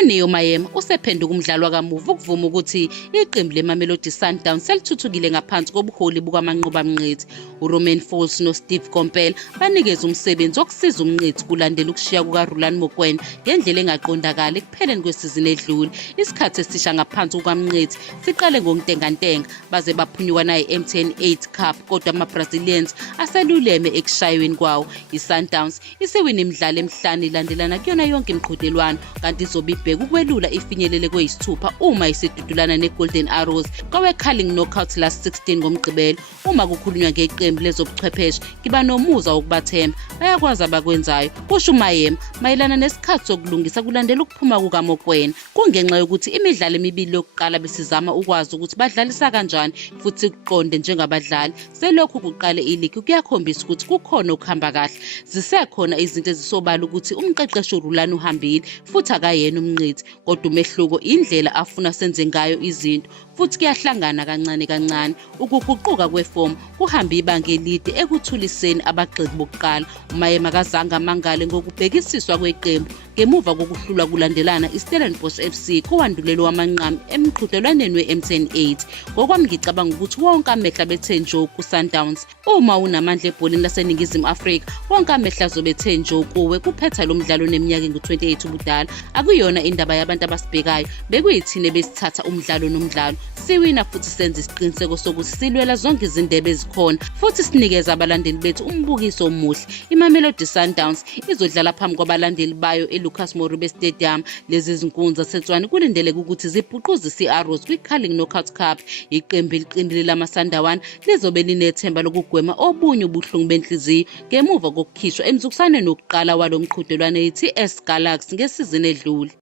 Maema usephenduka umdlalo wakamuva ukuvuma ukuthi iqembu leMamelodi Sundowns selithuthukile ngaphansi kobuholi bukaManqoba Mngqithi. uRomain Folz noSteve Kompela banikeza umsebenzi wokusiza uMngqithi kulandela ukushiya kukaRhuluani ngendlela engaqondakali ekupheleni kwesizini edlule. Isikhathi esisha ngaphansi kukaMngqithi siqale ngokuntengantenga baze baphunyuka naye MTN 8 Cup, kodwa ama-Brazilians aseluleme ekushayweni kwawo. iSundowns isewina imidlalo emihlanu ilandelana kuyona yonke imiqhudelwano, kanti izobe ibheka ukwelula ifinyelele kweyisithupha uma isidudulana neGolden Arrows kowe-CarlingKnockout last 16 ngomgqibelo. Uma kukhulunywa ngeqembu lezobuchwepheshe, ngiba nomuza wokubathemba, bayakwazi abakwenzayo, kusho uMaema mayelana nesikhathi sokulungisa kulandela ukuphuma kukaMokoena. Kungenxa yokuthi imidlalo emibili yokuqala besizama ukwazi ukuthi badlalisa kanjani futhi kuqonde njengabadlali. Selokhu kuqale iligi kuyakhombisa ukuthi kukhona ukuhamba kahle. Zisekhona izinto ezisobala ukuthi umqeqeshi uRhuluani uhambile futhi akayena uMngqithi, kodwa umehluko indlela afuna senze ngayo izinto, futhi kuyahlangana kancane kancane. Ukuguquka kwefomu kuhamba ibanga elide ekuthuliseni abagxeki bokuqala. uMaema kazange amangale ngokubhekisiswa kweqembu ngemuva kokuhlulwa kulandelana iStellenbosch FC kowandulelo wamanqamu emqhudelwaneni we-MTN 8. Ngokwami ngicabanga ukuthi wonke amehla bethe njo kuSundowns. Uma unamandla ebholini laseNingizimu Afrika, wonke amehla azobethe njo kuwe kuphetha lo mdlalo neminyaka engu-28 ubudala. Akuyona indaba yabantu abasibhekayo, bekuyithine besithatha umdlalo nomdlalo, siwina futhi senze isiqiniseko sokuthi silwela zonke izindebe ezikhona futhi sinikeza abalandeli bethu umbukiso omuhle. iMamelodi Sundowns izodlala phambi kwabalandeli bayo eLucas Moribe Stadium. Lezi zinkundla zaseTshwane kulindeleke ukuthi zibhuquzise i-Arrows kwi-CarlingKnockout Cup. Iqembu eliqinile lamaSandawana lizobe linethemba lokugwema obunye ubuhlungu benhliziyo ngemuva kokukhishwa emzukusaneni wokuqala walo mqhudelwano yi-TS Galaxy ngesizini edlule.